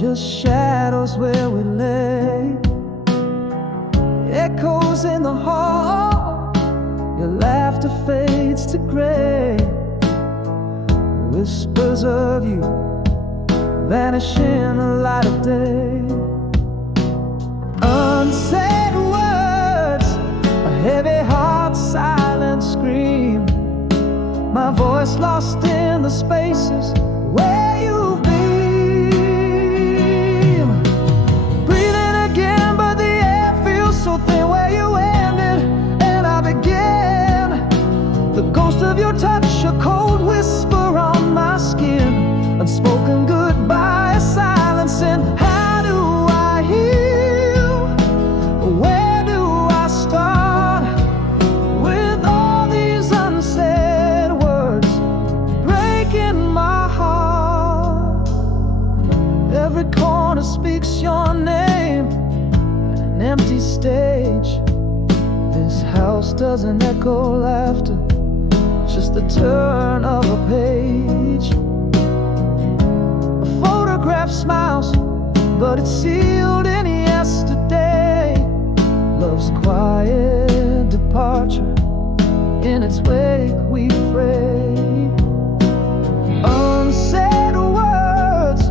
just shadows where we lay. Echoes in the hall, your laughter fades to gray. Whispers of you vanish in the light of day. Unsaid words, a heavy heart, silent scream. My voice lost in the spaces where you've been. Breathing again, but the air feels so thin where you ended and I began. The ghost of your touch, a cold whisper on my skin. Unspoken goodbye, a silence, and how do I heal? Where do I start with all these unsaid words breaking my heart? Every corner speaks your name, an empty stage. This house doesn't echo laughter, just the turn of a page. A photograph smiles, but it's sealed in yesterday. Love's quiet departure, in its wake we fray. Unsaid words,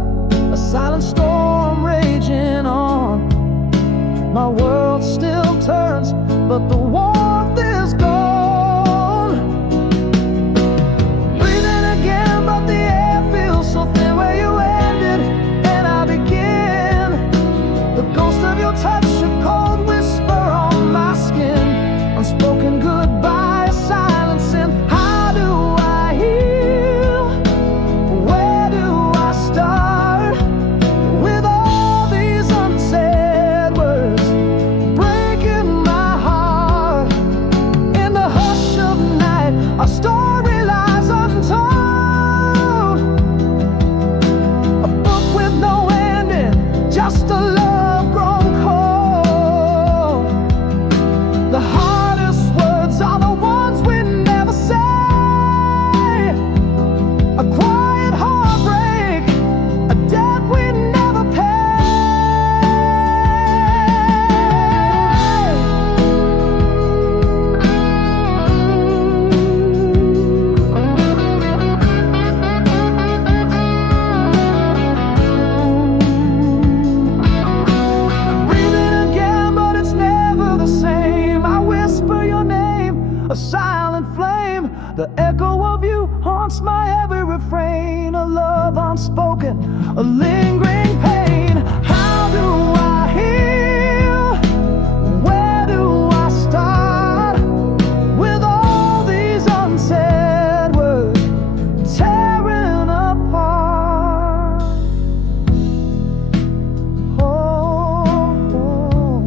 a silent storm raging on. My world still turns, but the warmth is gone. Breathing again, but the air feels so thin where you ended and I begin. The ghost of your touch, a cold whisper on my skin. Unspoken goodbye, a silence, and how do I heal? Where do I start with all these unsaid words breaking my heart? In the hush of night, our story lies untold. A book with no ending, just a love grown cold. The hardest words are the ones we never say. A quiet heartbreak, a debt we never pay. Breathing again, but it's never the same. I whisper your name, a silent flame. The echo of you haunts my every refrain. A love unspoken, a lingering pain. How do I heal? Where do I start with all these unsaid words tearing apart? Oh, oh,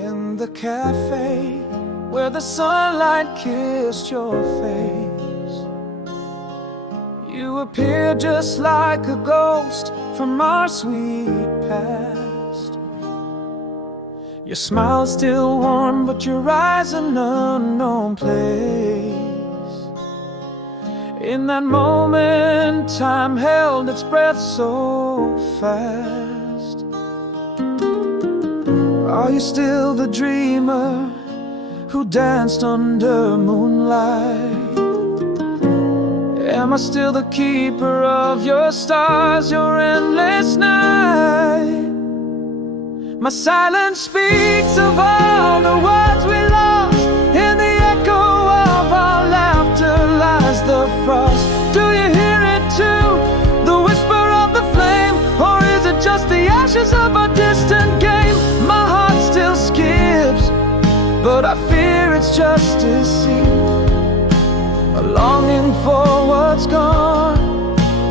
in the cafe where the sunlight kissed your face, you appear just like a ghost from our sweet past. Your smile's still warm, but your eyes an unknown place. In that moment, time held its breath so fast. Are you still the dreamer who danced under moonlight? Am I still the keeper of your stars, your endless night? My silence speaks of all the words we lost. In the echo of our laughter lies the frost. Do you hear it too? The whisper of the flame? Or is it just the ashes of a distant game? My heart still skips, but I fear it's just deceit. A longing for what's gone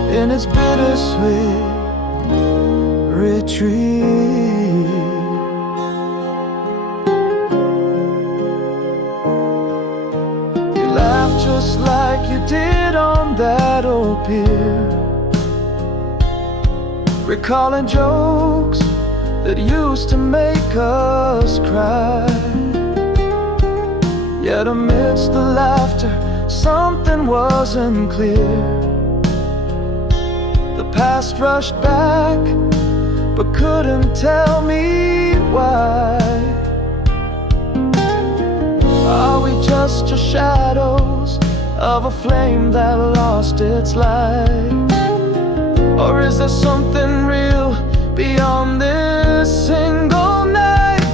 in its bittersweet retreat. that old pier, recalling jokes that used to make us cry. Yet amidst the laughter, something wasn't clear. The past rushed back, but couldn't tell me why. Are we just shadows of a flame that lost its light? Or is there something real beyond this single night?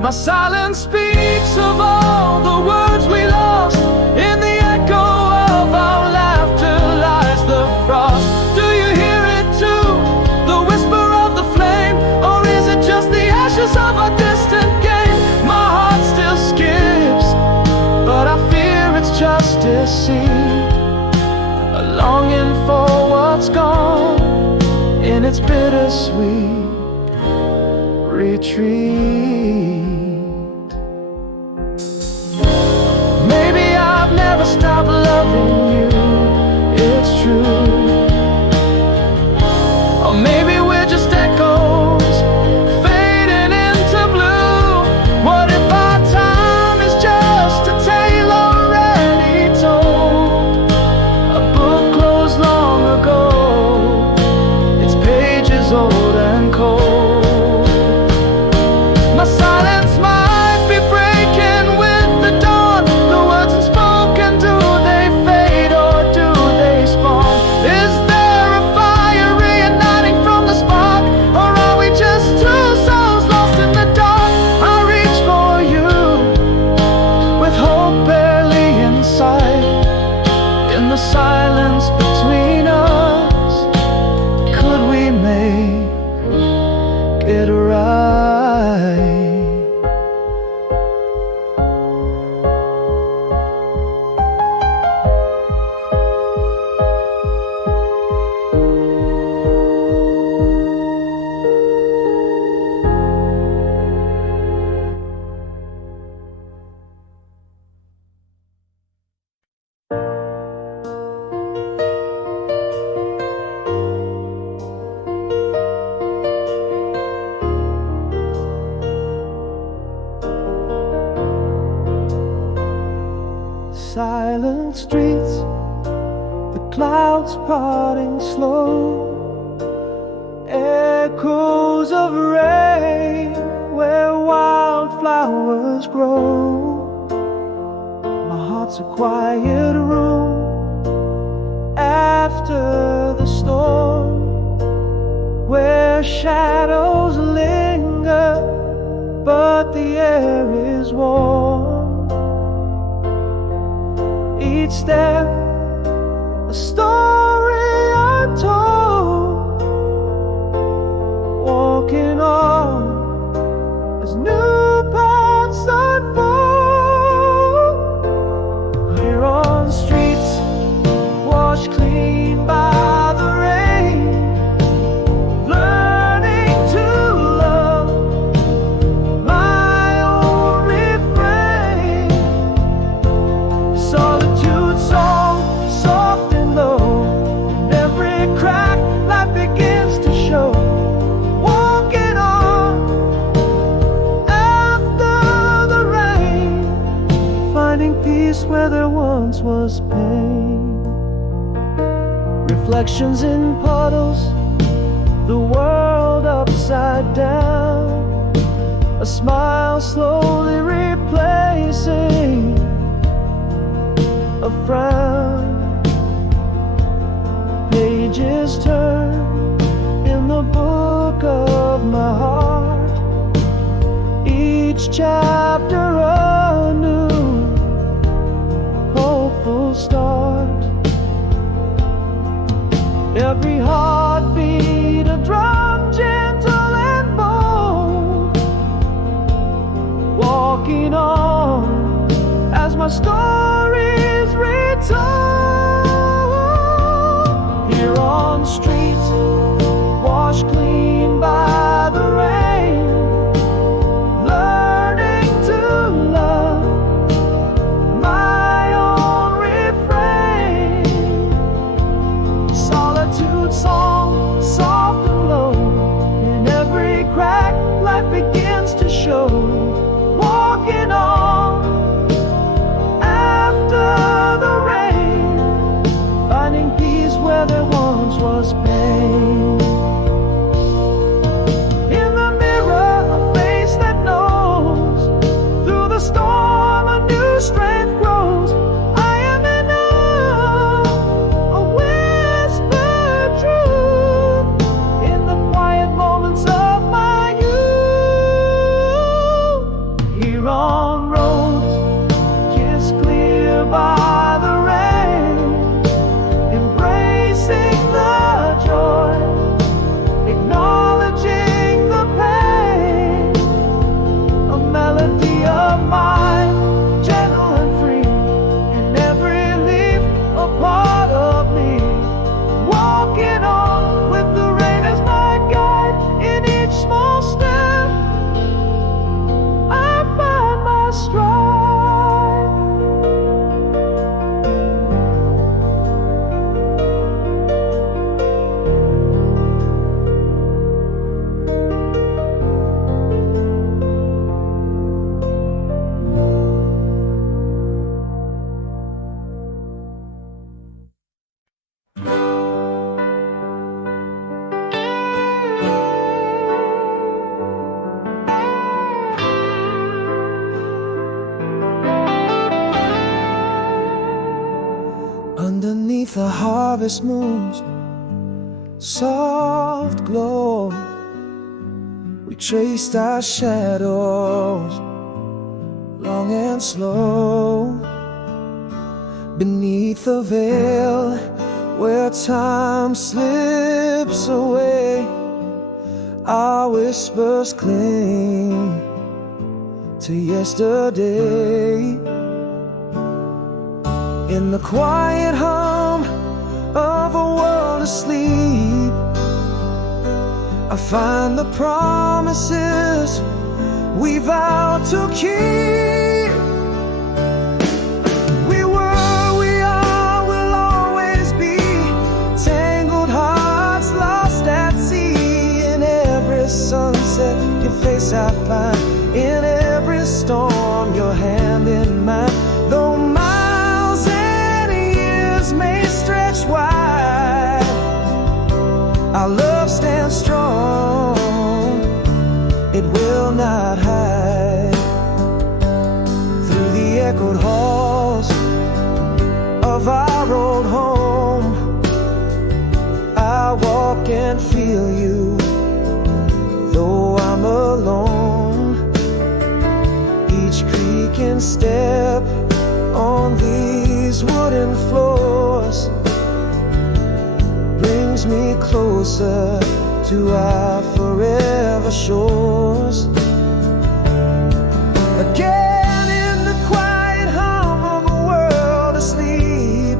My silence speaks of all the words we lost. In the echo of our laughter lies the frost. Do you hear it too, the whisper of the flame? Or is it just the ashes of a distant game? My heart still skips, but I fear it's just deceit, a longing for what's gone in its bittersweet retreat. Maybe I've never stopped loving you, it's true. Or maybe we're just echoes fading into blue. What if our time is just a tale already told, a book closed long ago, its pages old and cold? My silence might be breaking with the dawn. The words unspoken, do they fade or do they spawn? Is there a fire reigniting from the spark? Or are we just two souls lost in the dark? I reach for you with hope barely in sight. In the silence between us, could we make it right? Silent streets, the clouds parting slow, echoes of rain where wildflowers grow. My heart's a quiet room after the storm, where shadows linger but the air is warm. Each step, a story untold, walking on as new paths unfold. Here on streets washed clean by the rain, learning to love my own refrain. Solitude song, soft and low, in every crack life begins to show. Walking on after the rain, finding peace where there once was pain. Reflections in puddles, the world upside down, a smile slowly replacing a frown. Pages turn in the book of my heart, each chapter a new hopeful start. Every heartbeat a drum, gentle and bold, walking on as my story's retold. Here on streets washed clean by the rain, learning to love my own refrain. was pain. In the mirror, a face that knows, through the storm a new strength grows. I am enough, a whispered truth, in the quiet moments of my youth. Here on roads kissed clear by the rain, embracing the joy, acknowledging the pain, a melody of mine, gentle and free, in every leaf a part of me, walking on with the rain as my guide. In each small step I find my stride. Underneath the harvest moon's soft glow, we traced our shadows long and slow. Beneath the veil where time slips away, our whispers cling to yesterday. In the quiet hum of a world asleep, I find the promises we vowed to keep. We were, we are, will always be tangled hearts lost at sea. In every sunset, your face I find. In every storm, your hand in mine. Though miles and years may stretch wide, our love stands strong, it will not hide. Through the echoed halls of our old home, I walk and feel you, though I'm alone. Each creaking step on these wooden floors brings me closer to our forever shores. Again in the quiet hum of a world asleep,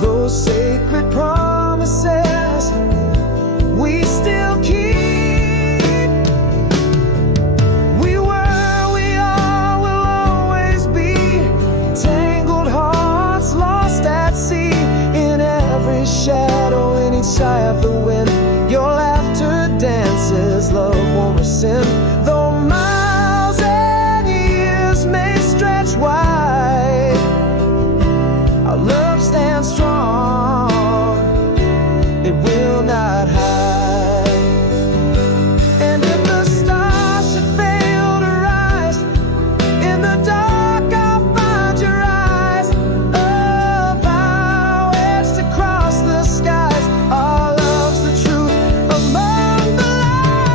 those sacred promises we still keep. We were, we are, will always be tangled hearts lost at sea. In every shadow, in each sigh of the wind, your laughter dances, love won't rescind. Though miles and years may stretch wide, our love stands strong, it will not hide. And if the stars should fail to rise, in the dark I'll find your eyes. A vow etched across the skies, our love's the truth among the lies.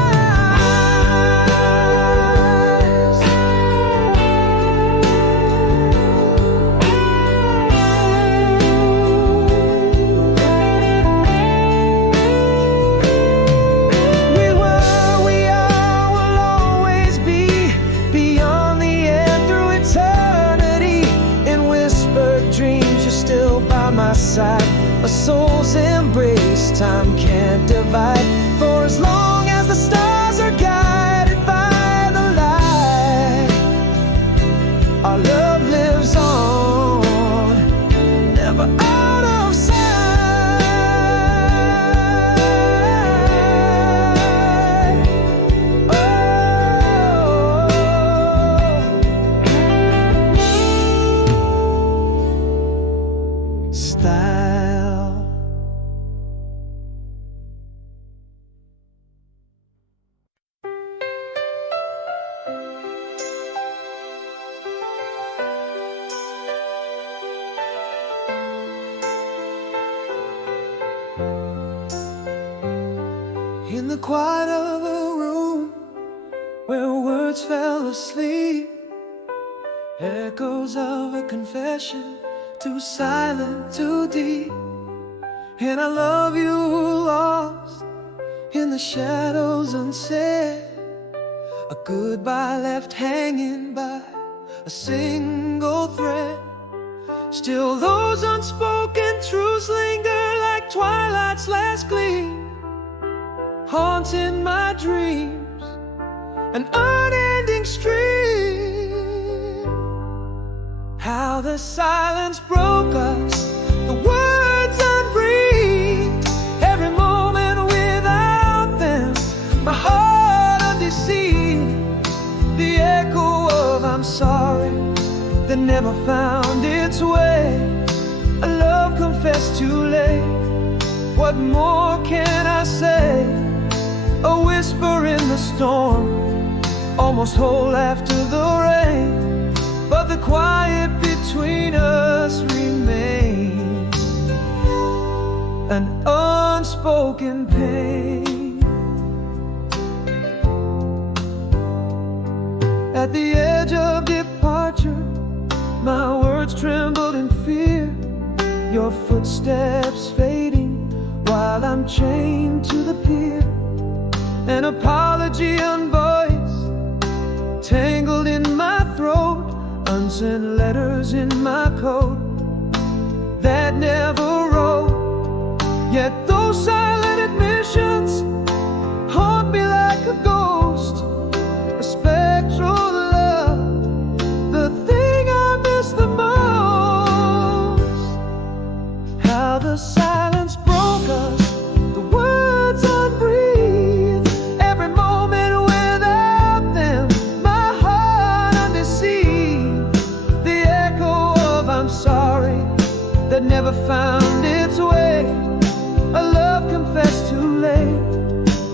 We were, we are, will always be, beyond the end through eternity. In whispered dreams, you're still by my side. A soul's embrace, time can't divide. For as long as the stars are guided by the light, our love lives on, never out of sight. Oh, style the quiet of a room where words fell asleep, echoes of a confession, too silent, too deep. And I love you lost in the shadows unsaid, a goodbye left hanging by a single thread. Still those unspoken truths linger like twilight's last gleam, haunting my dreams, an unending stream. How the silence broke us, the words unbreathed, every moment without them, my heart undeceived. The echo of I'm sorry that never found its way, a love confessed too late. What more can I say? A whisper in the storm, almost whole after the rain, but the quiet between us remains, an unspoken pain. At the edge of departure, my words trembled in fear, your footsteps fading while I'm chained to the pier. An apology unvoiced, tangled in my throat, unsent letters in my coat that never wrote. Yet those silent admissions haunt me like a ghost, a spectral love, the thing I miss the most. How the silence broke us, the words unbreathed, every moment without them, my heart undeceived. The echo of I'm sorry that never found its way, a love confessed too late.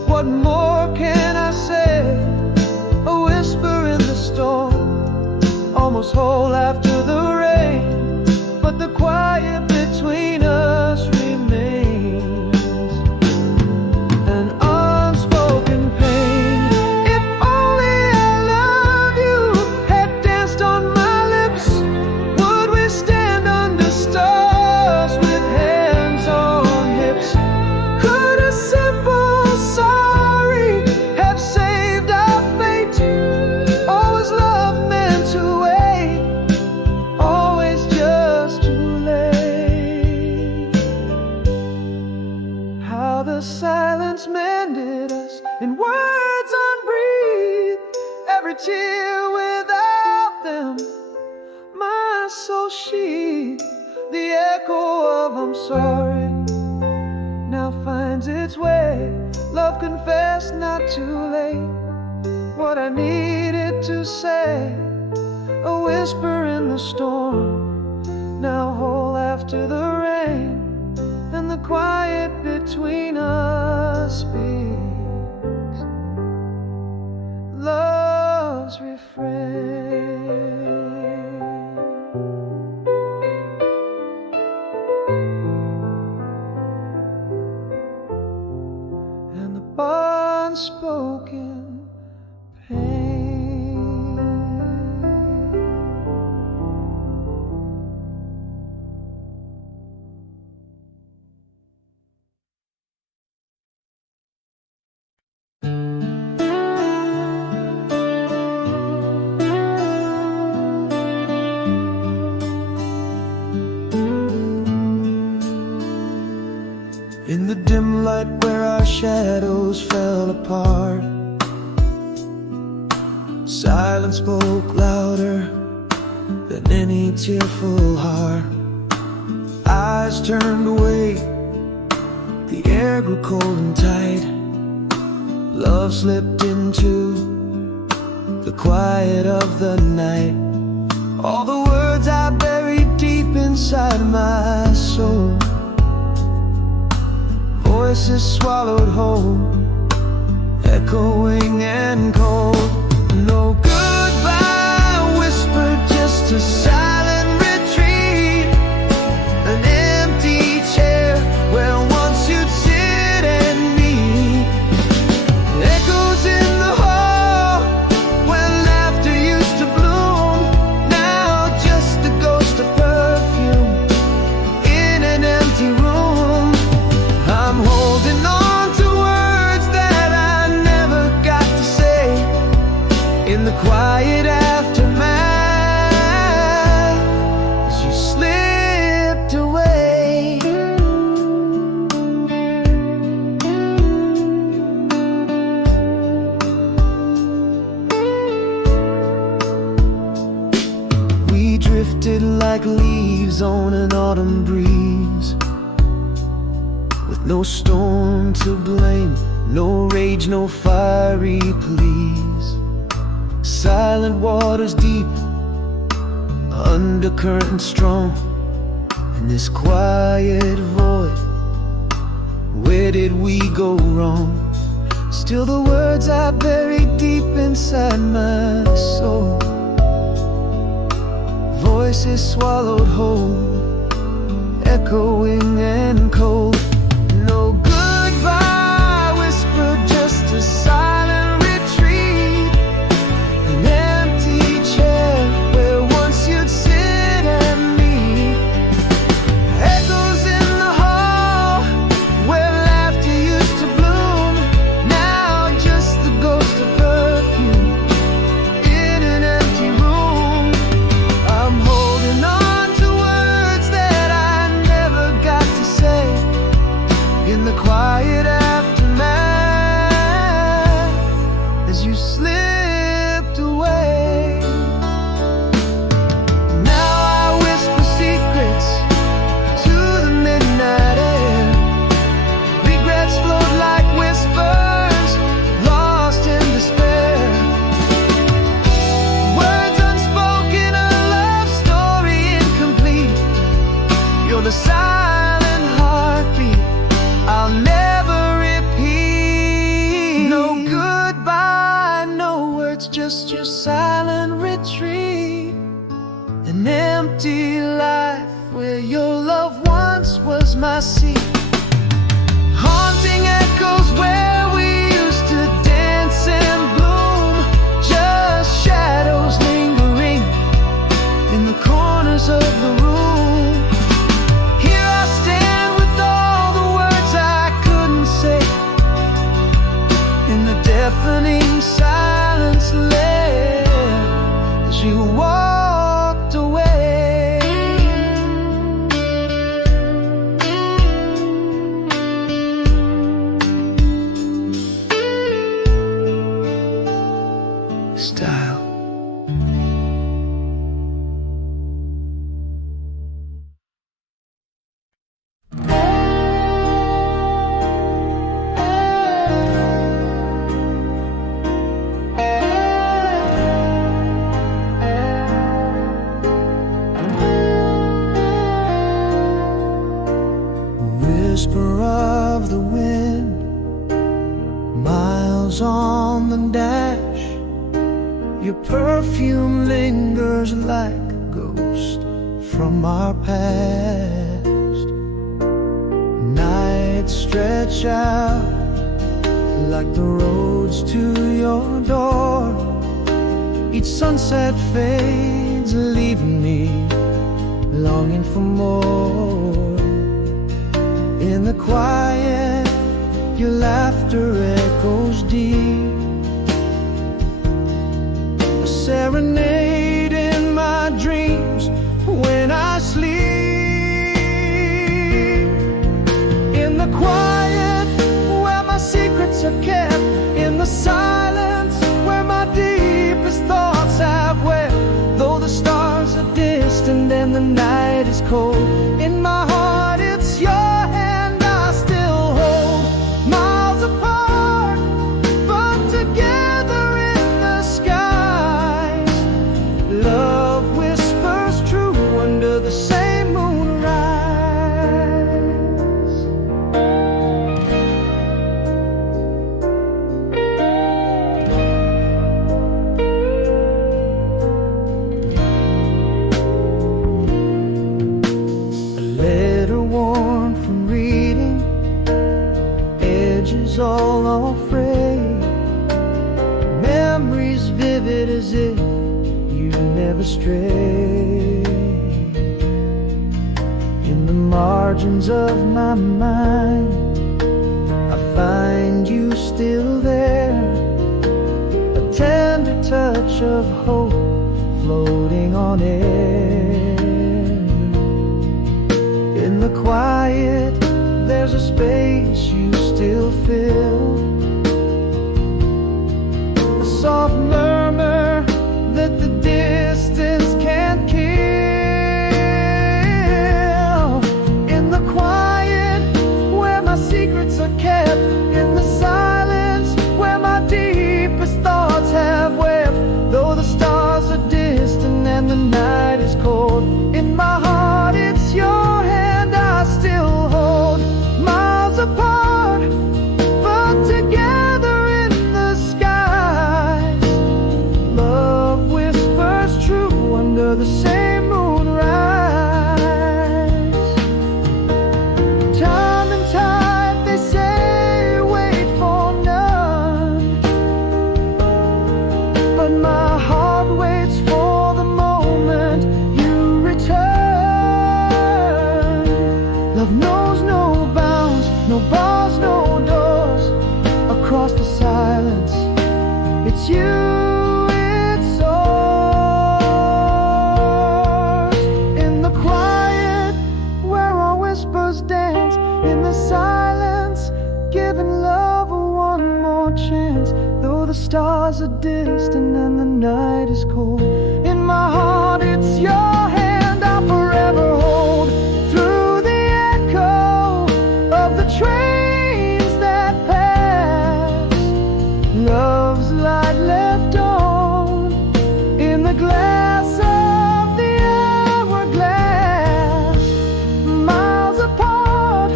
What more can I say? A whisper in the storm, almost whole after the rain, but the quiet between us remains, an unspoken pain. If only I love you had danced on my lips, would we stand under stars with hands on hips? Could a simple sorry have saved our fate? Or was love meant to wait, always just too late? How the silence mended us in words unbreathed, every tear without them, my soul sheathed. The echo of I'm sorry now finds its way, love confessed not too late, what I needed to say. A whisper in the storm, now whole after the rain, and the quiet between us speaks love's refrain. And the unspoken pain. In the dim light where our shadows fell apart, silence spoke louder than any tearful heart. Eyes turned away, the air grew cold and tight. Love slipped into the quiet of the night. All the words I buried deep inside my soul, voices swallowed whole, echoing and cold. No goodbye whispered, just a silent retreat, an empty chair where once you'd sit and meet. autumn breeze, with no storm to blame, no rage, no fiery pleas. Silent waters deep, undercurrent strong, in this quiet void, where did we go wrong? Still the words I buried deep inside my soul, voices swallowed whole, echoing and cold. No goodbye whispered, just a silent retreat, an empty chair where once you'd sit and meet. Echoes in the hall where laughter used to bloom, now just the ghost of perfume in an empty room. I'm holding on to words that I never got to say, in the quiet aftermath, as you slipped away. Now I whisper secrets to the midnight air, regrets float like whispers, lost in despair. Words unspoken, a love story incomplete. You're the silent heartbeat I'll never repeat. No goodbye, no words, just your silent retreat, an empty life where your love once was my seat. Haunting echoes where we used to dance and bloom, just shadows lingering in the corners of the room. Here I stand with all the words I couldn't say, in the deafening silence left as you walked away. Style. Whisper of the wind, miles on the dash, your perfume lingers like a ghost from our past. Nights stretch out like the roads to your door, each sunset fades, leaving me longing for more. In the quiet, your laughter echoes deep, a serenade in my dreams when I sleep. In the quiet, where my secrets are kept, in the silence, where my deepest thoughts have wept. Though the stars are distant and the night is cold, in my heart it's your hand I still hold. Miles apart, but together in the skies. Love whispers true under the same moonrise. A letter worn from reading, edges all frayed, memories vivid as if you never strayed. In the margins of my mind, I find you still there, a tender touch of hope floating on air. In the quiet, there's a space you still fill, a soft murmur that the distance can't kill. in the silence, giving love one more chance. Though the stars are distant and the night is cold, in my heart it's your hand I'll forever hold. Through the echo of the trains that pass, love's light left on in the glass of the hourglass. Miles apart,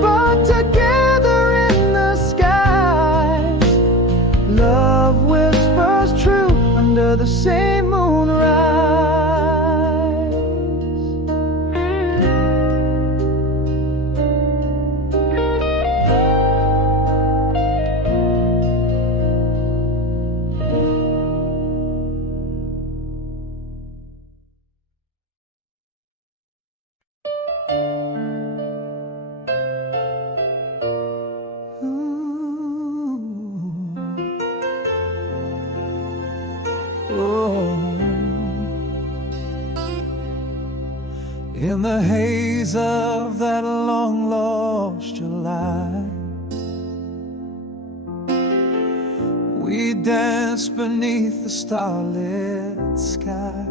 but together in the skies. Love whispers true under the same moonrise. In the haze of that long-lost July, we danced beneath the starlit sky.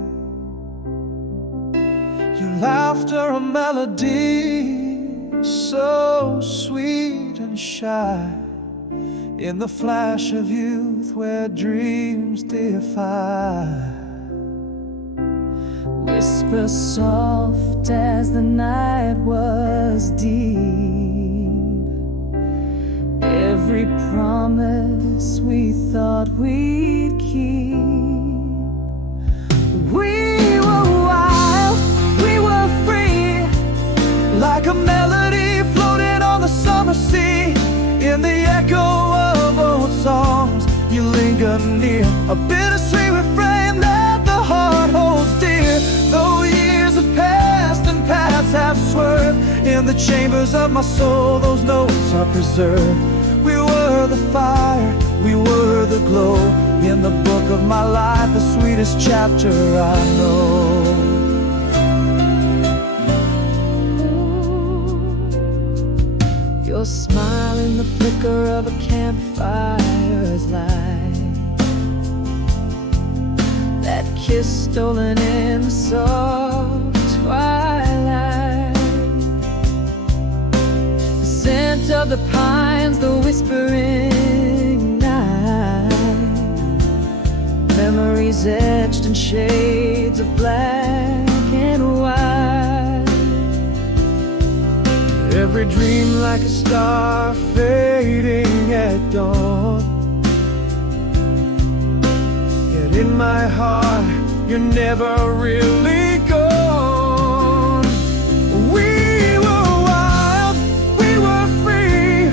Your laughter a melody so sweet and shy, in the flash of youth where dreams defy. Whisper soft as the night was deep, every promise we thought we'd keep. We were wild, we were free, like a melody floating on the summer sea. In the echo of old songs, you linger near, a bittersweet refrain that the heart holds dear. Though years have passed and paths have swerved, in the chambers of my soul those notes are preserved. We were the fire, we were the glow, in the book of my life, the sweetest chapter I know. Your smile in the flicker of a campfire's light, that kiss stolen in the soft twilight, the scent of the pines, the whispering night, memories etched in shades of black and white. Every dream like a star fading at dawn, yet in my heart you're never really gone. We were wild, we were free,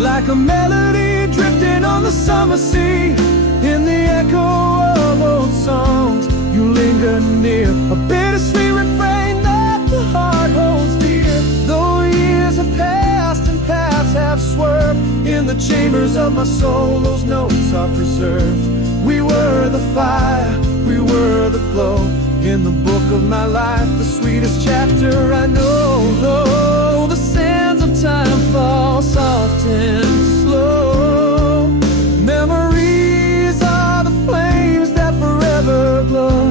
like a melody drifting on the summer sea. In the echo of old songs, you linger near, a bittersweet refrain that the heart holds dear. Though years have passed and paths have swerved, in the chambers of my soul those notes are preserved. We were the fire, we were the glow, in the book of my life, the sweetest chapter I know. Though the sands of time fall soft and slow, memories are the flames that forever glow.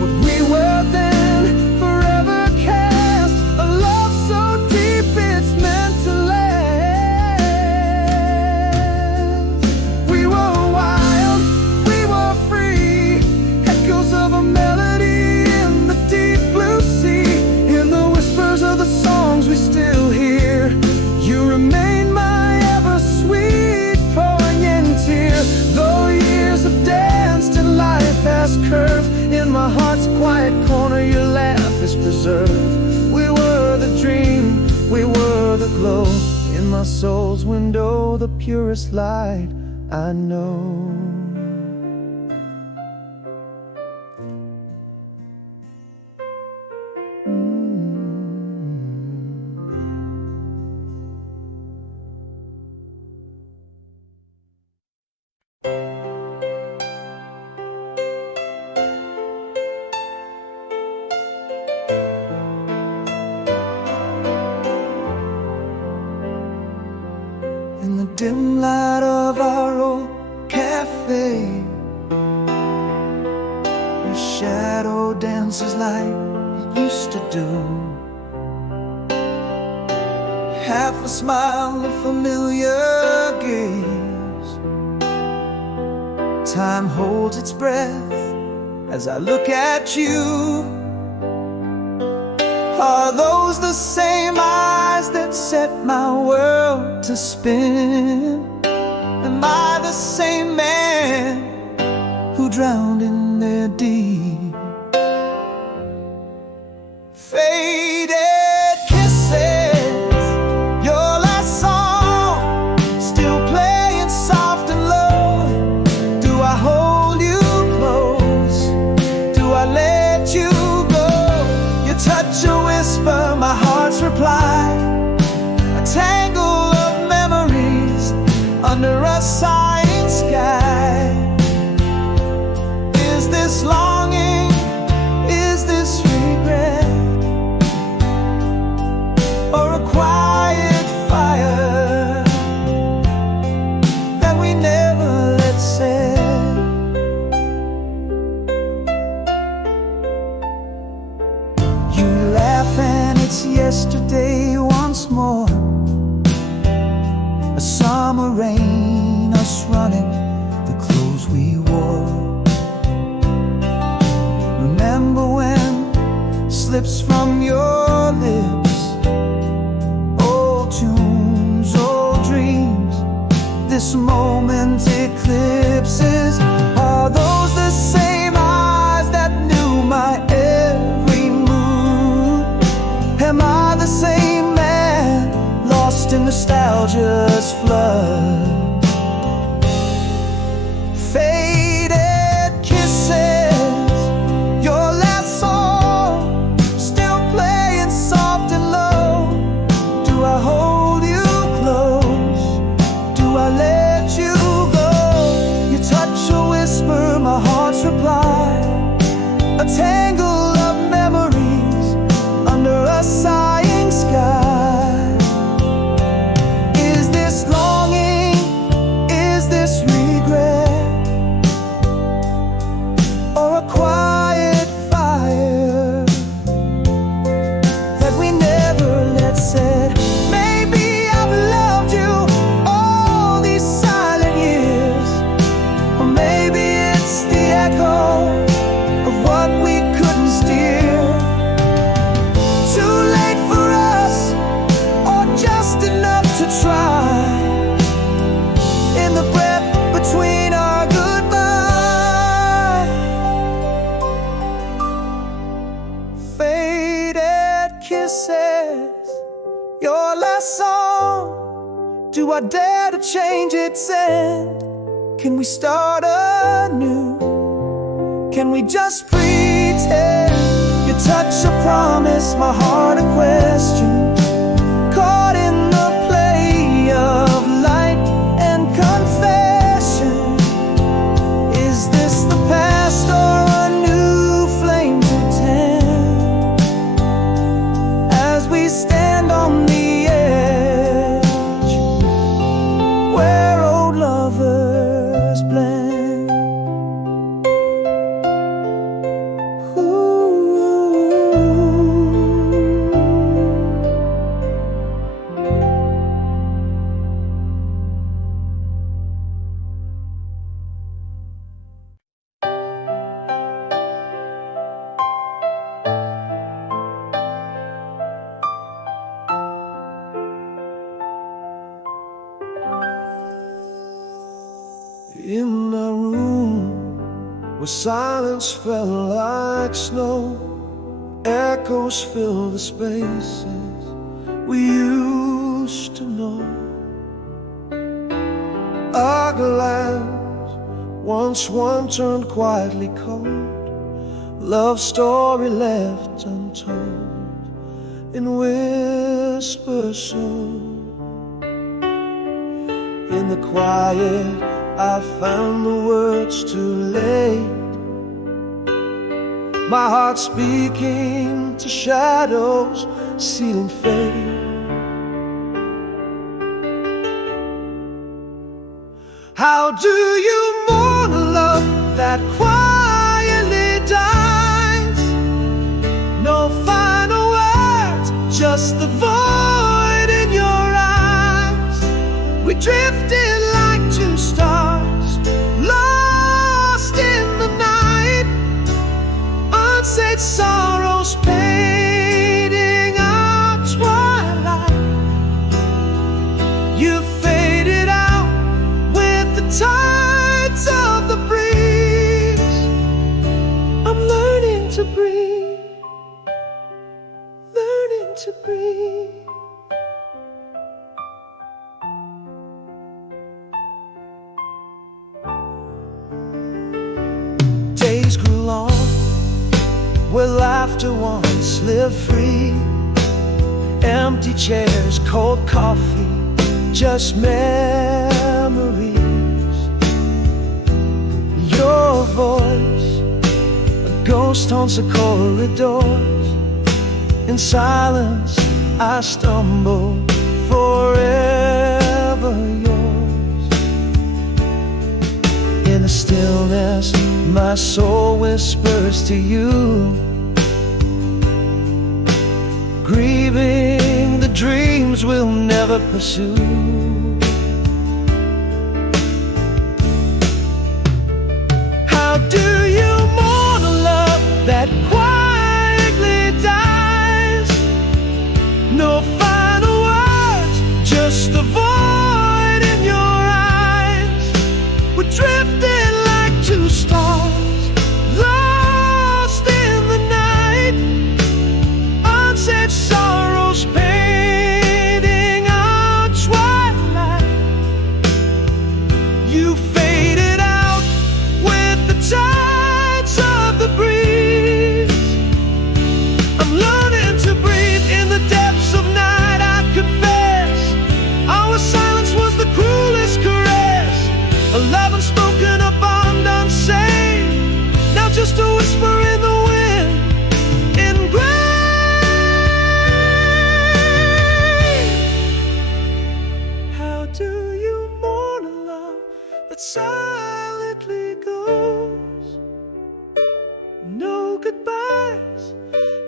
What we were then forever cast, a love so deep it's meant to last. We were wild, we were free, echoes of a melody in the deep blue sea. In the whispers of the songs we still hear, you remain my ever-sweet poignant tear. Though years have danced and life has curved, in my heart's quiet corner your laugh is preserved. We were the dream, we were the glow, in my soul's window the purest light I know. dim light of our old cafe, your shadow dances like it used to do. Half a smile, a familiar gaze. Time holds its breath as I look at you. Are those the same eyes that set my world to spin? Am I the same man who drowned in their deep? Faded kisses, your last song, still playing soft and low. Do I hold you close? Do I let you go? Your touch, a whisper, my heart's reply, a tangle of memories under a sighing sky. Is this longing? Is this regret? Or a quiet fire that we never let set? You laugh and it's yesterday once more. A summer rain, us running the clothes we wore. Remember when slips from your lips, old tunes, old dreams, this moment eclipses. Are those the same eyes that knew my every mood? Am I the same man lost in nostalgia's flood? Faded kisses, your last song, still playing soft and low. Do I hold you close? Do I let you go? Your touch, a whisper, my heart's reply, a tangle of memories under a sighing sky. Is this longing? Is this regret? Or a quiet fire that we never let set? Maybe I've loved you all these silent years, or maybe it's the echo of what we couldn't steer. Too late for us, or just enough to try. In the breath between our goodbye, faded kisses, your last song. Do I dare to change its end? Can we start anew? Can we just pretend? Your touch, a promise, my heart a question, caught in the play of light and confession. Is this the past or a new flame to tend? As we stand on the edge where old lovers blend. Ooh. In a room where silence fell like snow, echoes fill the spaces we used to know. Our glance, once warm, turned quietly cold. Love story left untold in whisper soon. In the quiet I found the words too late, my heart speaking to shadows, sealing fate. How do you mourn a love that quietly dies? No final words, just the void in your eyes. We drifted like two stars, lost in the night. Unsaid sorrows painting our twilight. You faded out with the tides of the breeze. I'm learning to breathe, learning to breathe. Days grew long where laughter once lived free. Empty chairs, cold coffee, just memories. Your voice, a ghost haunts the corridors. In silence I stumble, forever yours. In the stillness my soul whispers to you, grieving the dreams we'll never pursue. How do you mourn a love that quietly dies? No final words, just the void in your eyes. We're drifting like two stars, lost in the night. Unsaid sorrows painting our twilight. You faded out with the tides of the breeze. I'm learning to breathe in the depths of night. I confess our silence was the cruelest caress. A love unspoken, a bond unsaid. Now just a whisper in the wind, in gray. How do you mourn a love that silently goes? No goodbyes,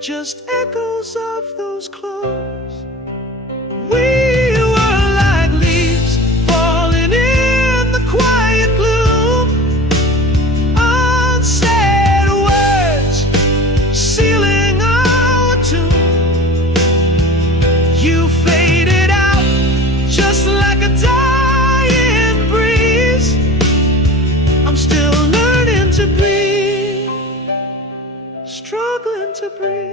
just echoes of those clothes. We were like leaves falling in the quiet gloom. Unsaid words sealing our tomb. You faded out just like a dying breeze. I'm still learning to breathe, struggling to breathe.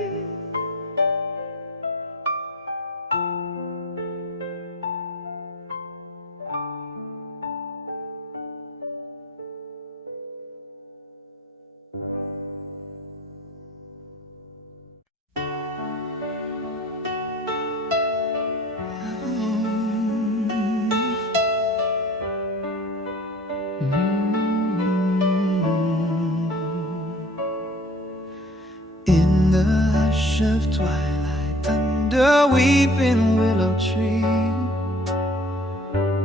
In the hush of twilight, under a weeping willow tree,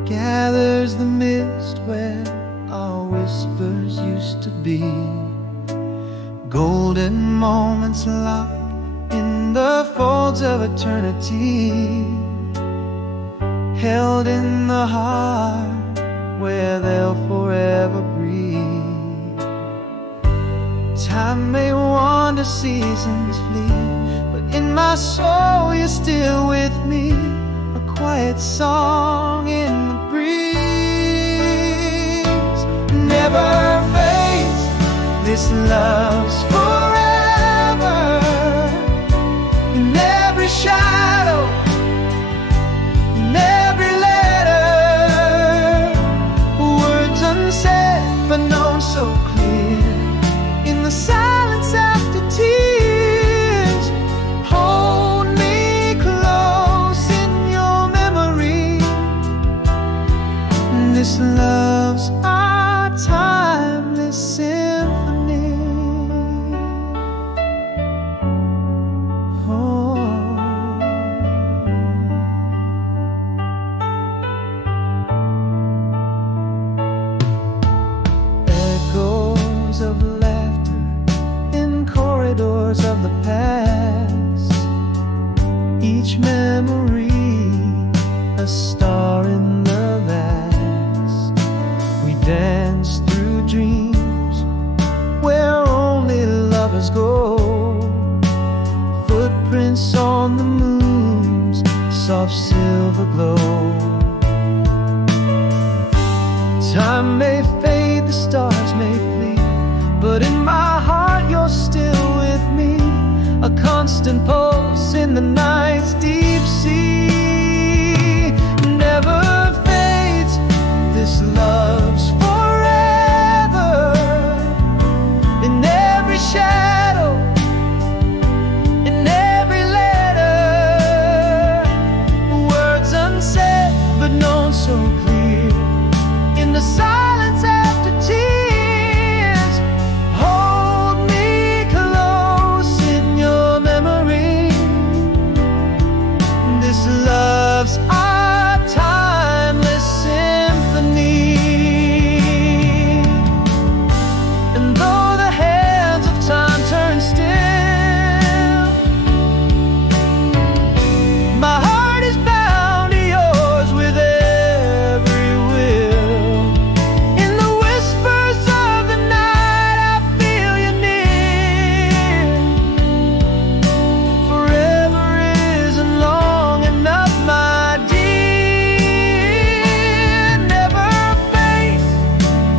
gathers the mist where our whispers used to be. Golden moments locked in the folds of eternity, held in the heart where they'll forever breathe. Time may wander, seasons flee, but in my soul you're still with me. A quiet song in the breeze, never fades. This love's forever. In every shadow, in every letter, words unsaid but known so clear. In the silence after tears, hold me close in your memory. This love's our timeless symphony. Oh. each memory a star in the vast. We dance through dreams where only lovers go. Footprints on the moon's soft silver glow. Time may fade, the stars may flee, but in my heart you're still with me, a constant pulse in the night's deep sea. Never fades, this love's forever. In every shadow, in every letter, words unsaid but known so clear. In the silence after tears, hold me close in your memory. This love's our timeless symphony. And though the hands of time turn still, my heart is bound to yours with every will. In the whispers of the night, I feel you near. Forever isn't long enough, my dear. Never fades,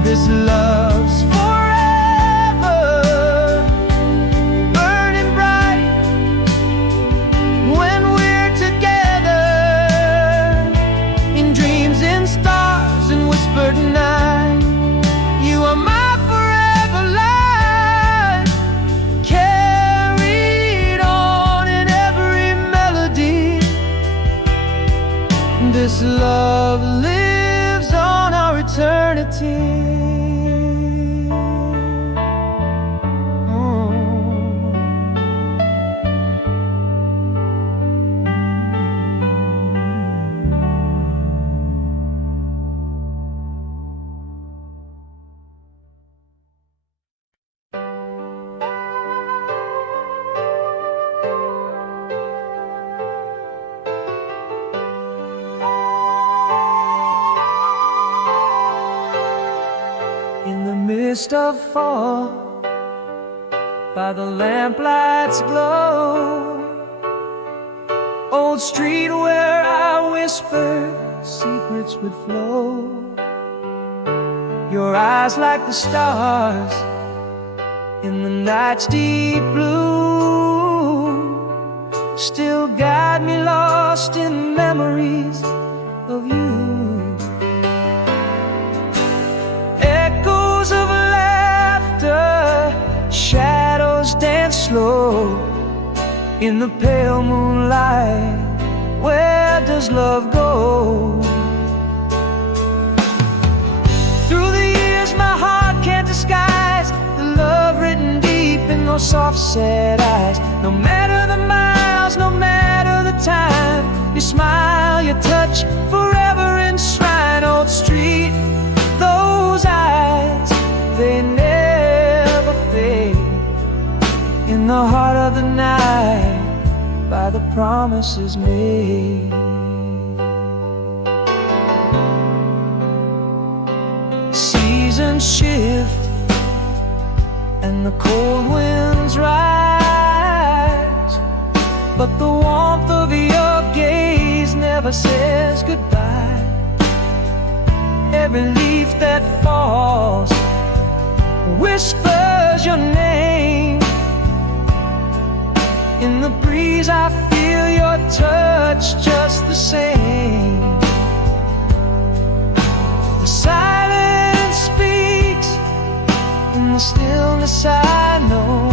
this love's forever. Burning bright when we're together, in dreams, in stars, in whispered night. You are my forever light, carried on in every melody. This love lives on our eternity. In the mist of fall, by the lamplight's glow, old street where I whispered secrets would flow. Your eyes like the stars in the night's deep blue still guide me lost in memories of you. Echoes of laughter, shadows dance slow in the pale moonlight. Where does love go? Through the years my heart can't disguise the love written deep in those soft sad eyes. No matter the miles, no matter the time, your smile, your touch, forever enshrine. Old street, those eyes, they never fade. In the heart of the night, by the promises made. Seasons shift and the cold winds rise, but the warmth of your gaze never says goodbye. Every leaf that falls whispers your name. In the breeze I feel your touch just the same. The silence speaks in the stillness I know.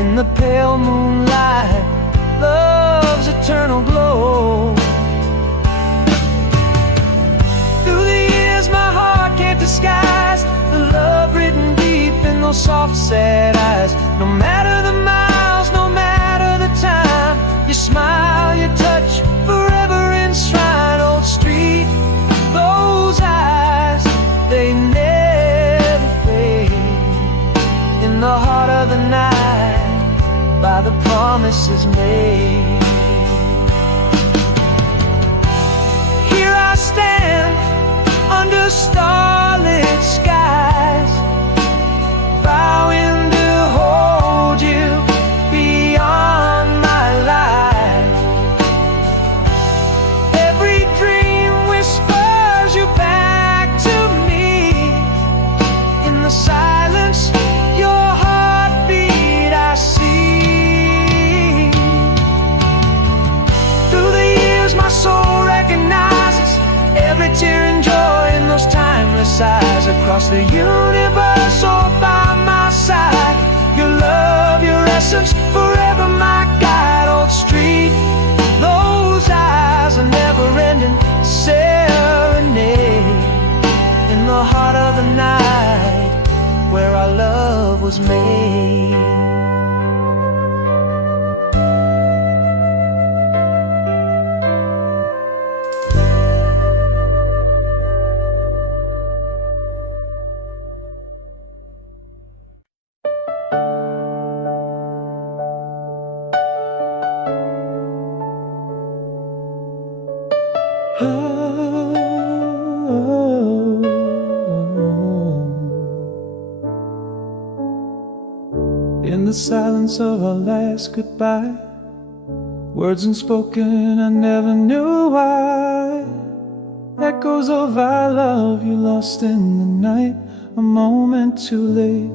In the pale moonlight, love's eternal glow. Through the years my heart can't disguise the love written deep in those soft sad eyes. No matter the miles, no matter the time, your smile, your touch, forever enshrine. Old street, those eyes, they never fade. In the heart of the night, by the promises made. across the universe or by my side. Your love, your essence, forever my guide. Old street, those eyes, a never-ending serenade in the heart of the night where our love was made. In the silence of our last goodbye, words unspoken, I never knew why. Echoes of our love you lost in the night, a moment too late,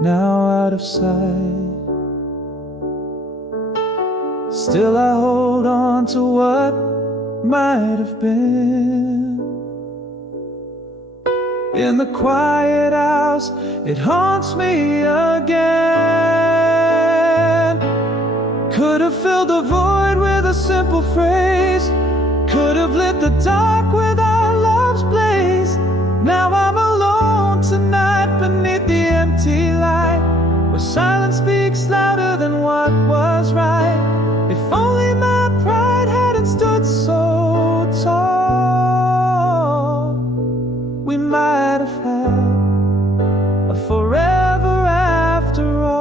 now out of sight. Still I hold on to what might have been. In the quiet house, it haunts me again. Could have filled the void with a simple phrase, could have lit the dark with our love's blaze. Now I'm alone tonight beneath the empty light, where silence speaks louder than what was right. If only my pride hadn't stood so tall, we might have had a forever after all.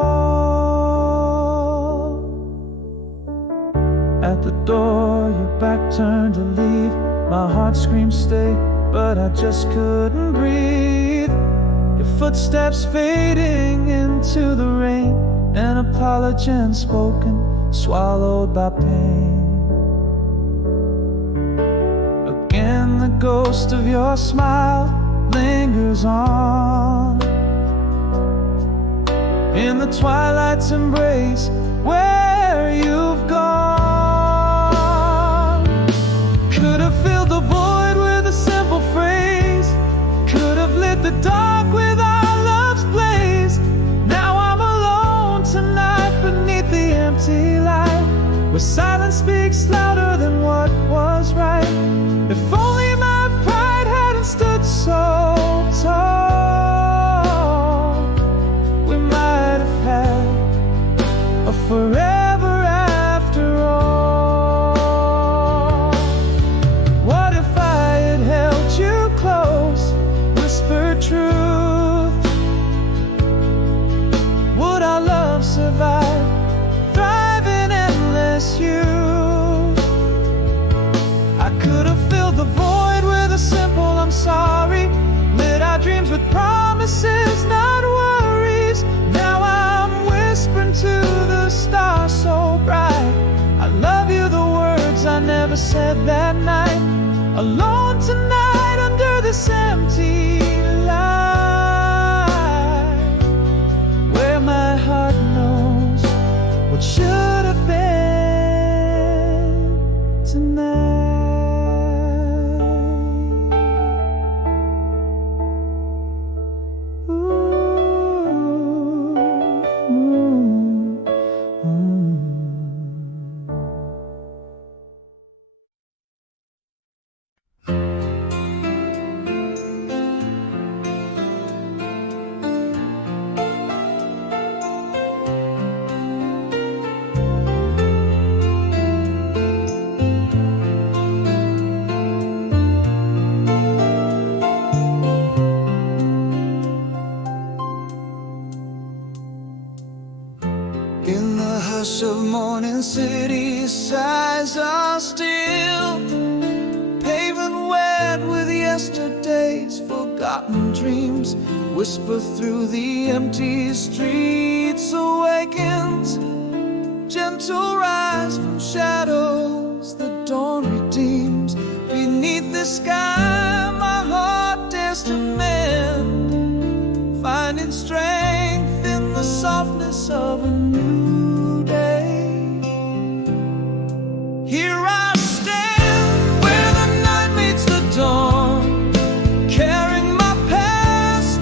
At the door, your back turned to leave. My heart screamed stay, but I just couldn't breathe. Your footsteps fading into the rain, an apology unspoken, swallowed by pain. Again the ghost of your smile lingers on in the twilight's embrace where you've gone. Could have filled the void with a simple phrase, could have lit the dark with our love's blaze. Now I'm alone tonight beneath the empty light, where silence speaks louder than what was right. If only my pride hadn't stood so tall, we might have had a forever after all. What if I had held you close, whispered truth? Would our love survive, thrive in endless youth? I could have filled the void with a simple I'm sorry, lit our dreams with promises, not worries. Now I'm whispering to the stars so bright, I love you, the words I never said that night. Alone tonight under this empty light, where my heart knows what should have been tonight. In the hush of morning, city sighs are still, pavement wet with yesterday's forgotten dreams. Whisper through the empty streets, awakens, gentle rise from shadows the dawn redeems. Beneath the sky my heart dares to mend, finding strength in the softness of a new day. Here I stand where the night meets the dawn, carrying my past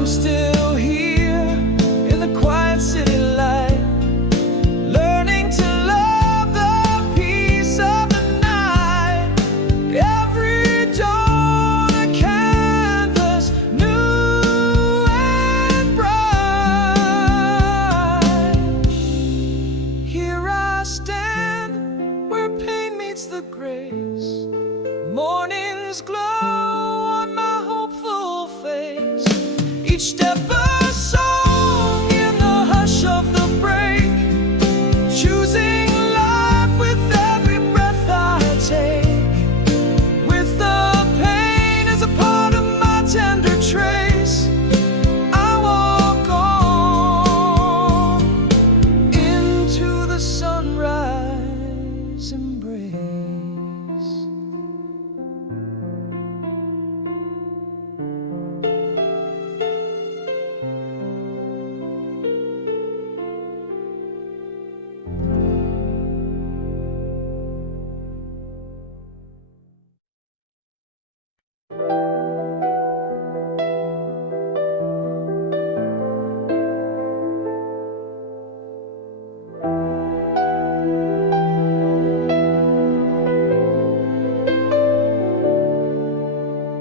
I'm still here in the quiet city light, learning to love the peace of the night. Every dawn a canvas, new and bright. Here I stand where pain meets the grace. Morning's glow on my hopeful face. Each step a song in the hush of the break, choosing life with every breath I take. With the pain as a part of my tender trace, I walk on into the sunrise embrace.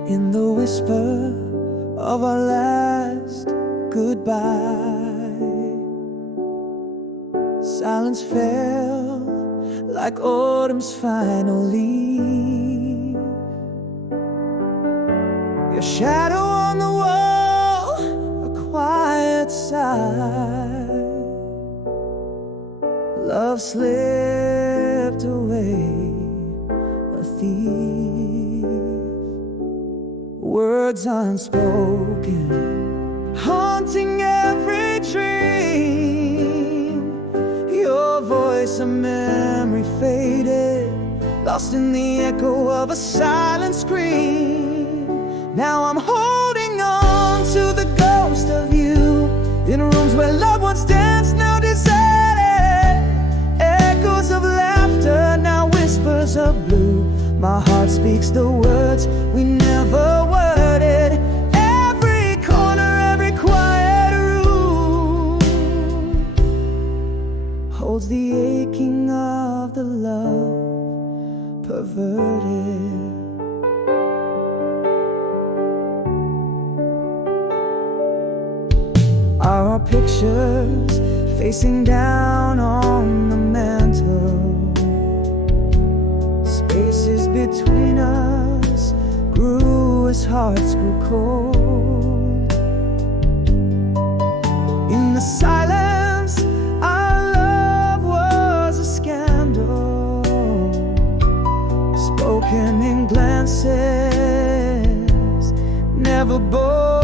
In the whisper of our last goodbye, silence fell like autumn's final leaf. Your shadow on the wall, a quiet sigh. Love slipped away, a thief. Words unspoken, haunting every dream. Your voice, a memory faded, lost in the echo of a silent scream. Now I'm holding on to the ghost of you, in rooms where loved ones dance, now deserted. Echoes of laughter, now whispers of blue. My heart speaks the words we never worded. Every corner, every quiet room holds the aching of the love perverted. Our pictures facing down on the mantle. Spaces between us grew as hearts grew cold. In the silence, our love was a scandal, spoken in glances, never bold.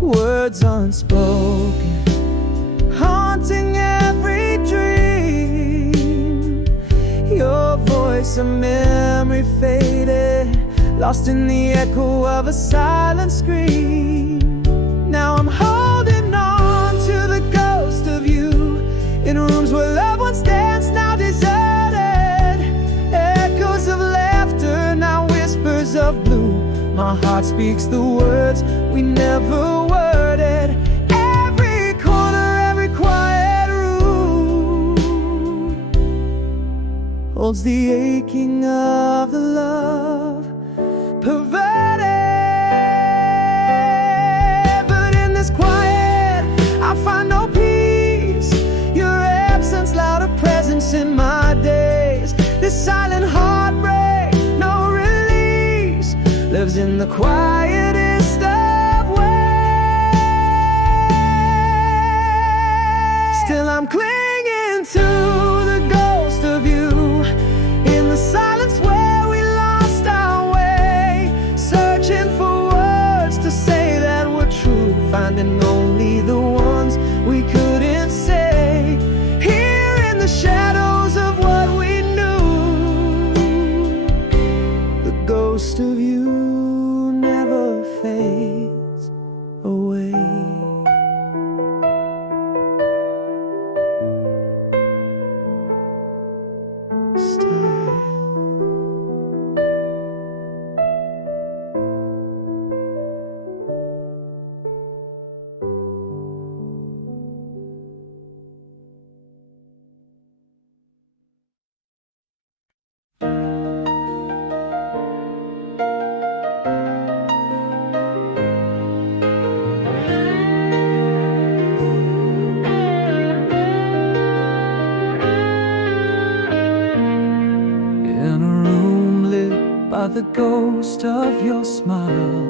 Words unspoken, haunting every dream. Your voice, a memory faded, lost in the echo of a silent scream. Now I'm holding on to the ghost of you, in rooms where loved ones dance, now deserted. Echoes of laughter, now whispers of blue. My heart speaks the words we never worded. Every corner, every quiet room holds the aching of the love perverted. But in this quiet, I find no peace. Your absence, louder presence in my days. This silent heartbreak, no release, lives in the quietest of ways. Still I'm clinging to the ghost of you, in the silence where we lost our way, searching for words to say that were true, finding only the ones we couldn't say. Here in the shadows of what we knew, the ghost of you never fades away. by the ghost of your smile.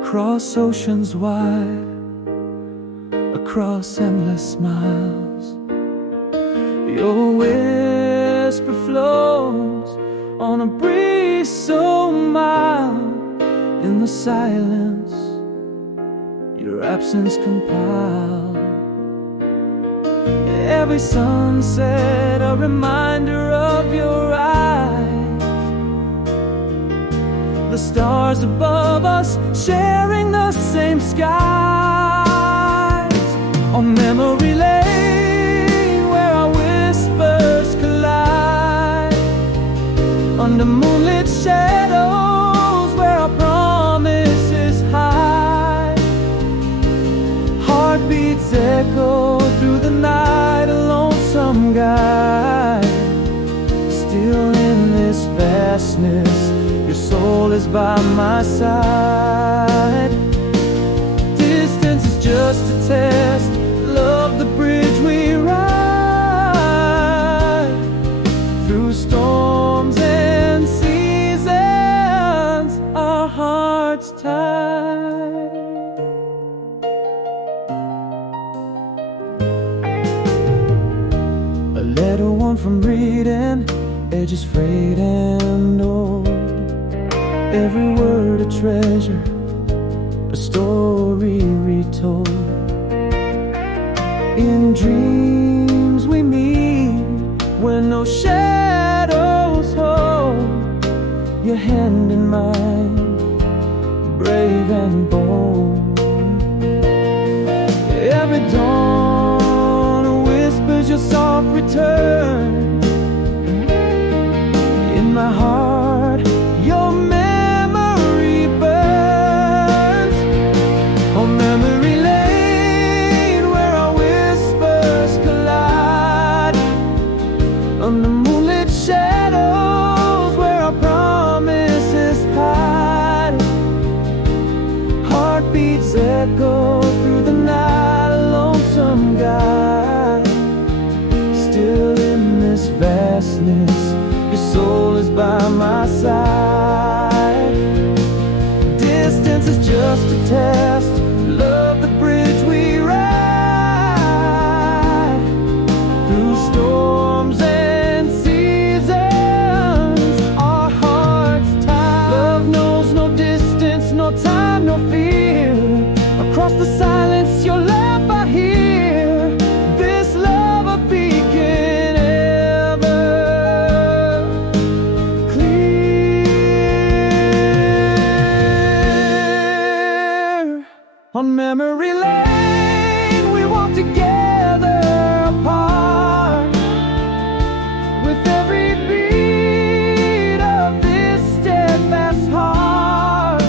Across oceans wide, across endless miles, your whisper flows on a breeze so mild. In the silence, your absence compiled. Every sunset a reminder of your eyes. The stars above us sharing the same skies. On memory lane where our whispers collide. Under moonlit shadows where our promises hide. Heartbeats echo through the night, a lonesome guide. Still in this vastness, your soul is by my side. Distance is just a test, love the bridge we ride. Through storms and seasons, our hearts tied. A letter worn from reading, edges frayed and old. Every word a treasure, a story retold. In dreams we meet when no shadows hold. Your hand in mine, brave and bold. Every dawn whispers your soft return. In my heart, your memory burns. On memory lane where our whispers collide. Under moonlit shadows where our promises hide. Heartbeats echo through the night, a lonesome guide. Still in this vastness, your soul is by my side. Distance is just a test, love the bridge we ride. Through storms and seasons, our hearts tied. Love knows no distance, no time, no fear. Across the silence, your laugh I hear. This love a beacon ever clear. On memory lane we walk together apart. With every beat of this steadfast heart.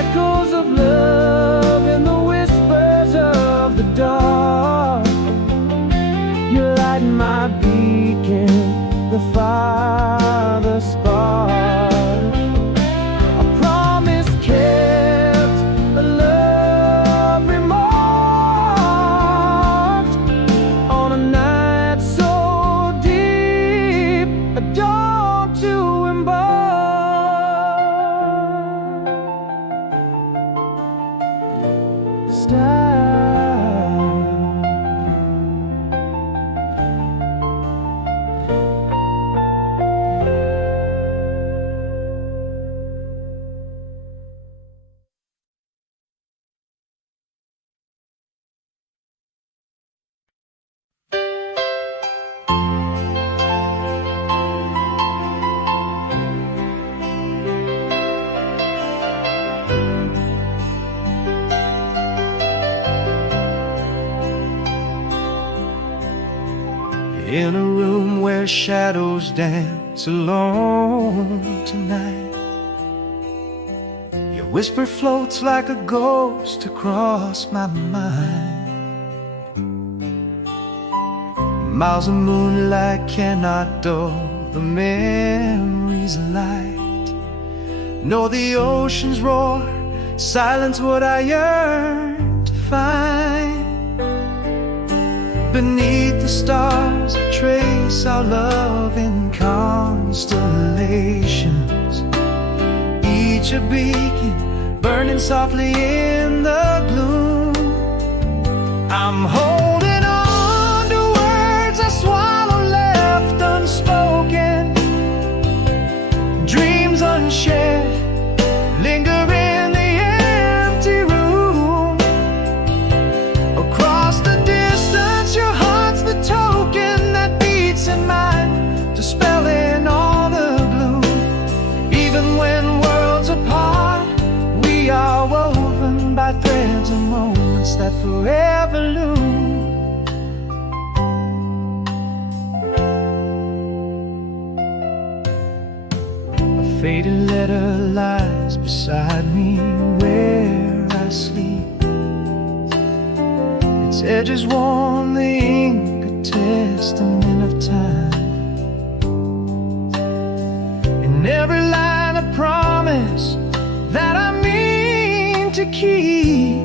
Echoes of love in the whispers of the dark. You light my beacon, the fire, the spark. A promise kept, a love remarked. On a night so deep, a dawn to embark. Style. In a room where shadows dance alone tonight. Your whisper floats like a ghost across my mind. Miles of moonlight cannot dull the memories of light. Nor the ocean's roar silence what I yearn to find. Beneath the stars, I trace our love in calm. constellations, each a beacon burning softly in the gloom. I'm holding on to words I swallow left unspoken, dreams unshared linger in the empty room. Across the distance, your heart's the token that beats in mine, dispelling all the gloom. Even when worlds apart, we are woven by threads and moments that forever loom. A faded letter lies beside me where I sleep. Its edges worn, the ink a testament of time. In every line a promise that I mean to keep.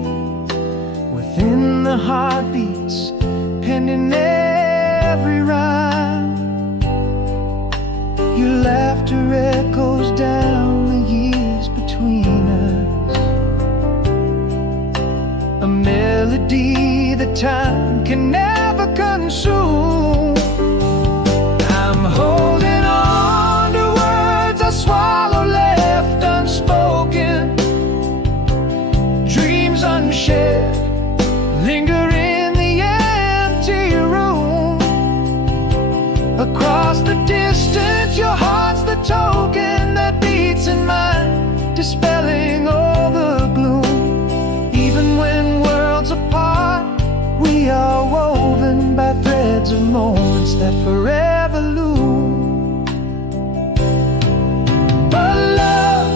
Within the heartbeats, pending every rhyme, your laughter echoes down the years between us, a melody that time can never consume. I'm holding on to words I swallow left unspoken, dreams unshared linger in the empty room. Across the distance, your heart's the token that beats in mine, dispelling all the gloom. Even when worlds apart, we are woven by threads of moments that forever loom. But love,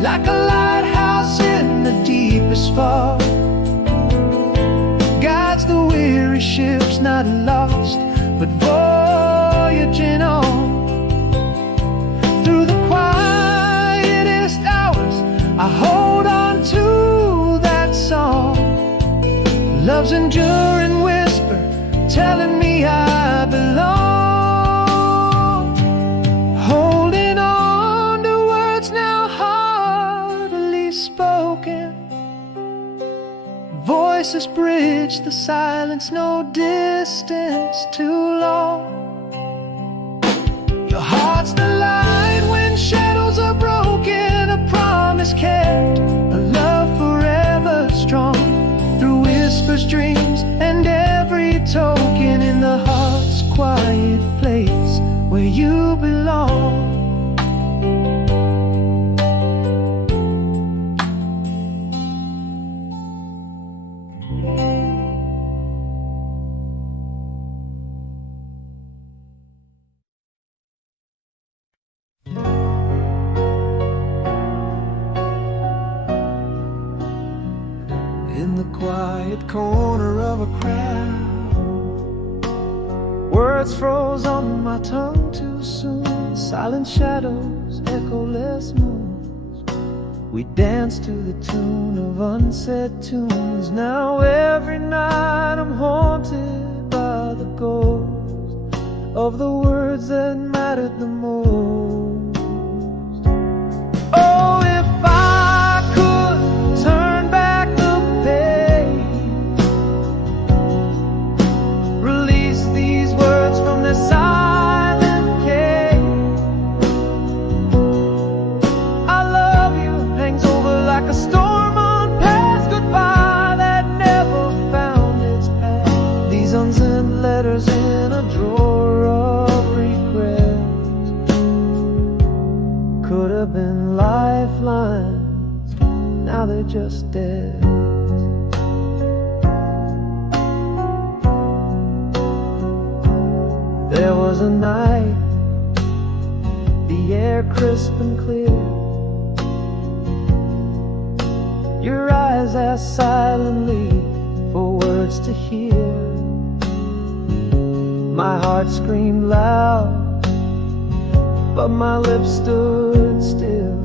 like a lighthouse in the deepest fog, guides the weary ships not lost, but voyaging on. Through the quietest hours, I hold on to that song, love's enduring whisper telling me I belong. Holding on to words now hardly spoken, voices bridge the silence, no distance too long. Your heart's the light when shadows are broken, a promise kept, a love forever strong. Through whispers, dreams, and every token in the heart's quiet place where you belong. In the quiet corner of a crowd, words froze on my tongue too soon. Silent shadows, echoless moons, we danced to the tune of unsaid tunes. Now every night I'm haunted by the ghost of the words that mattered the most. Oh, if I could turn back the page, release these words from their silent cage. I love you hangs over like a storm on past goodbye that never found its path. These unsent letters in a drawer of regrets could have been lifelines, now they're just dead. There was a night, the air crisp and clear. Your eyes asked silently for words to hear. My heart screamed loud, but my lips stood still.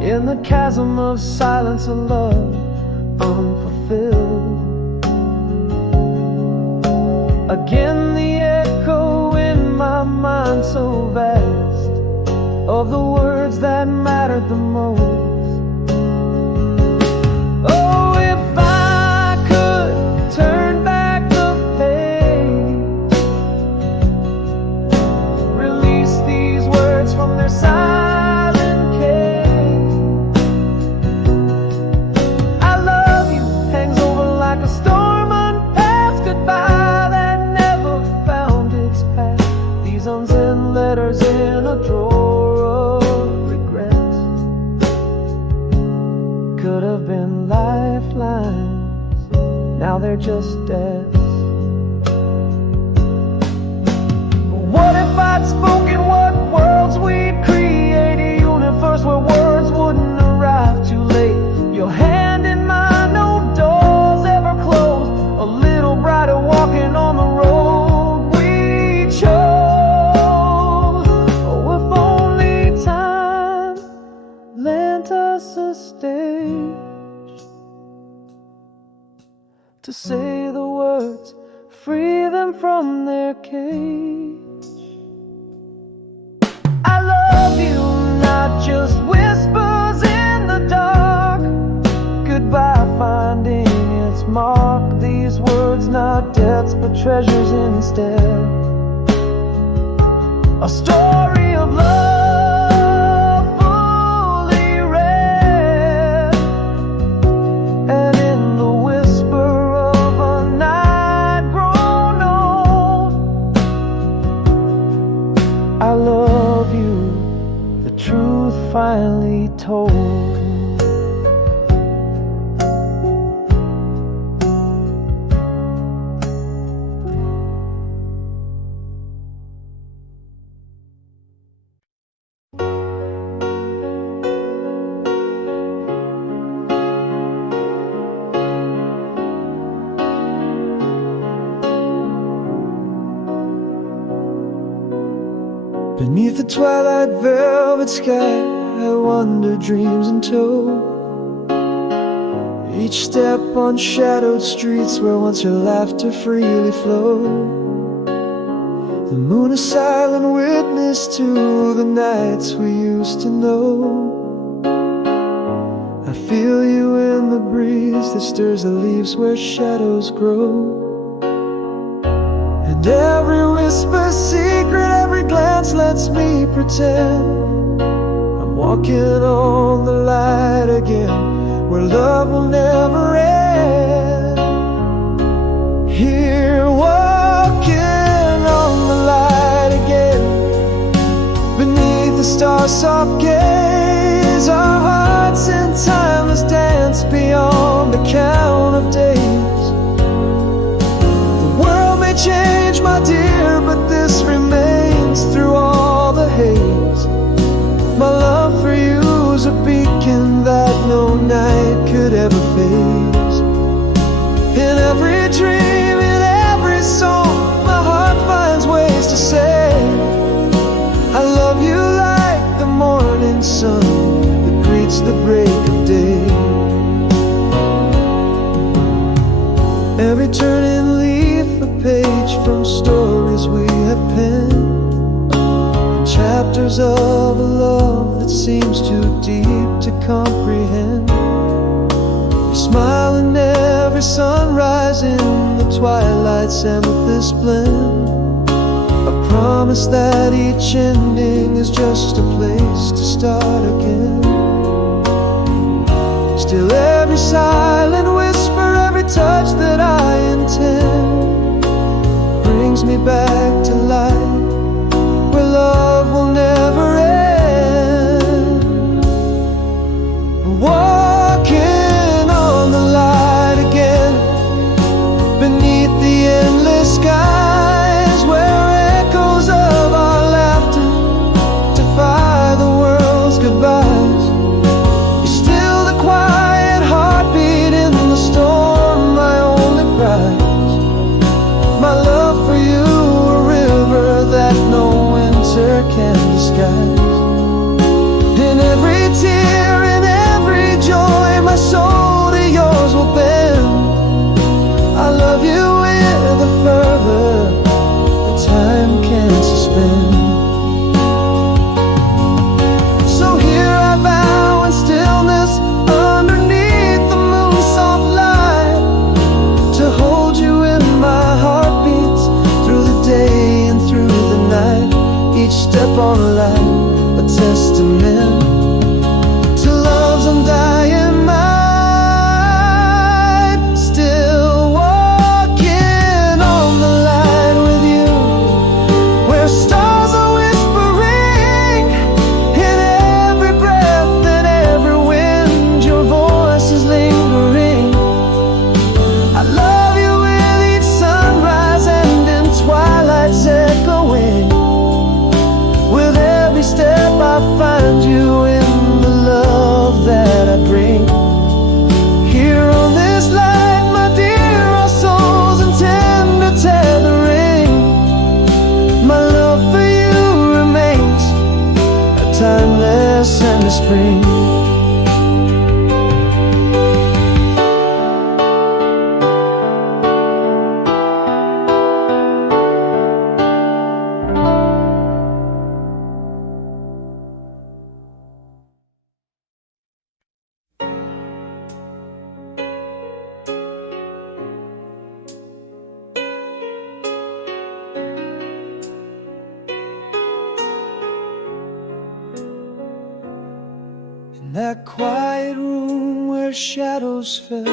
In the chasm of silence, a love unfulfilled. Again the echo in my mind a drawer of regrets. Could have been lifelines, now they're just deaths. What if I'd spoken what worlds we'd create? A universe where words wouldn't arrive too late. Your hand in mine, no doors ever closed. A little brighter walking on the road we chose. Oh, if only time lent us a stage to say the words, free them from their cage. I love you, not just whispers in the dark. Goodbye finding its mark. These words not debts but treasures instead. A story of love fully read, and in the whisper of a night grown old, I love you, the truth finally told. Beneath the twilight velvet sky, I wander dreams in tow. Each step on shadowed streets where once your laughter freely flowed. The moon a silent witness to the nights we used to know. I feel you in the breeze that stirs the leaves where shadows grow. And every whisper secret, every glance lets me pretend I'm walking on the light again, where love will never end. Here walking on the light again, beneath the star-soft gaze, our hearts in timeless dance beyond the count of days. Change, my dear, but this remains through all the haze. My love for you's a beacon that no night could ever phase. In every dream, in every song, my heart finds ways to say I love you like the morning sun that greets the break of day. Every turning leaf, a page from stories we have penned, and chapters of a love that seems too deep to comprehend. You smile in every sunrise, in the twilight's amethyst blend, a promise that each ending is just a place to start again. Still every silent whisper, every touch that I intend brings me back to life, where love will never end. Walking on the light again, beneath the endless skies, where echoes of our laughter defy the world's goodbyes. You're still the quiet heartbeat in the storm, my only prize. My love for you, a river that no winter can disguise. In every tear, in every joy, my soul to yours will bend. I love you with a fervor that time can't suspend. So here I bow in stillness underneath the moon's soft light, to hold you in my heartbeats through the day and through the night. Each step on the line spring. In that quiet room where shadows fell,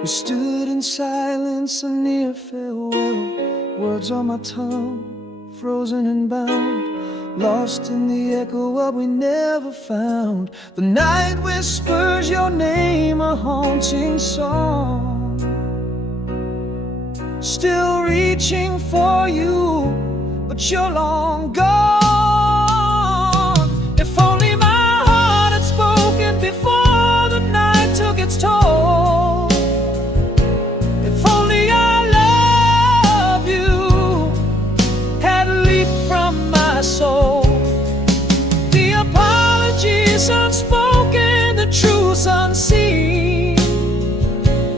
we stood in silence, a near farewell. Words on my tongue, frozen and bound, lost in the echo of we never found. The night whispers your name, a haunting song, still reaching for you, but you're long gone. If only my heart had spoken before the night took its toll. If only I love you had leaped from my soul. The apologies unspoken, the truths unseen,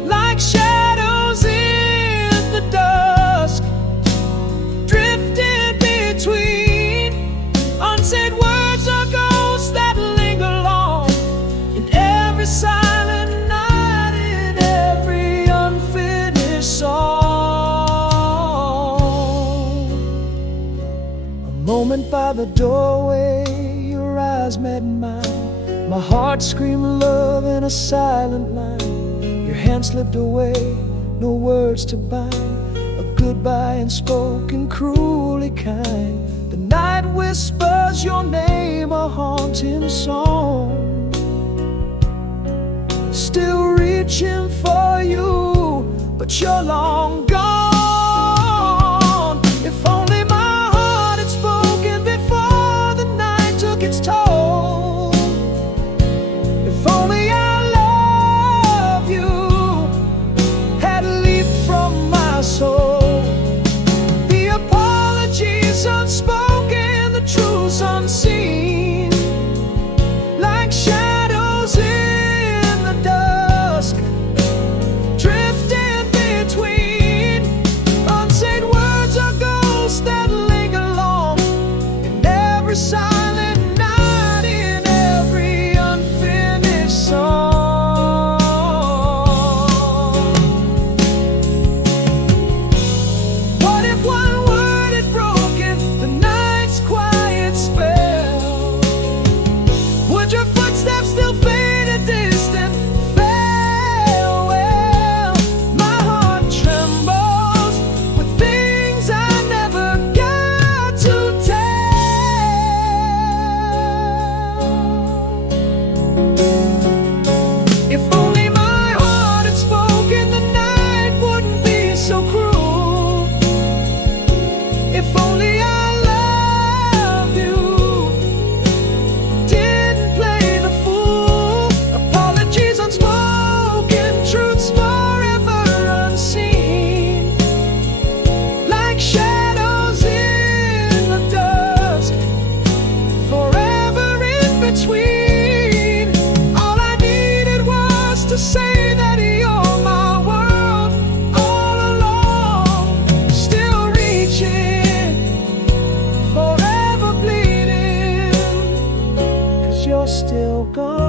like shadows in the dusk, drifting between unsaid words or ghosts that linger long in every silent night, in every unfinished song. A moment by the doorway, your eyes met mine. My heart screamed love in a silent line. Your hand slipped away, no words to bind, a goodbye unspoken, cruelly kind. The night whispers your name, a haunting song, still reaching for you, but you're long gone. If only my heart had spoken before the night took its toll. If only I love you had leaped from my soul. The apologies unspoken, the truths unseen, like shadows in the dusk, drifting between unsaid words or ghosts that linger long in every silent night, in every unfinished song. What if one word had broken the night's quiet spell? Would your footsteps still fade a distant farewell? My heart trembles with things I never got to tell. If only my heart had spoken, the night wouldn't be so cruel. If only I love you didn't play the fool. Apologies unspoken, truths forever unseen, like shadows in the dusk, forever in between. All I needed was to say that you're my world all along, still reaching, forever bleeding, 'cause you're still gone.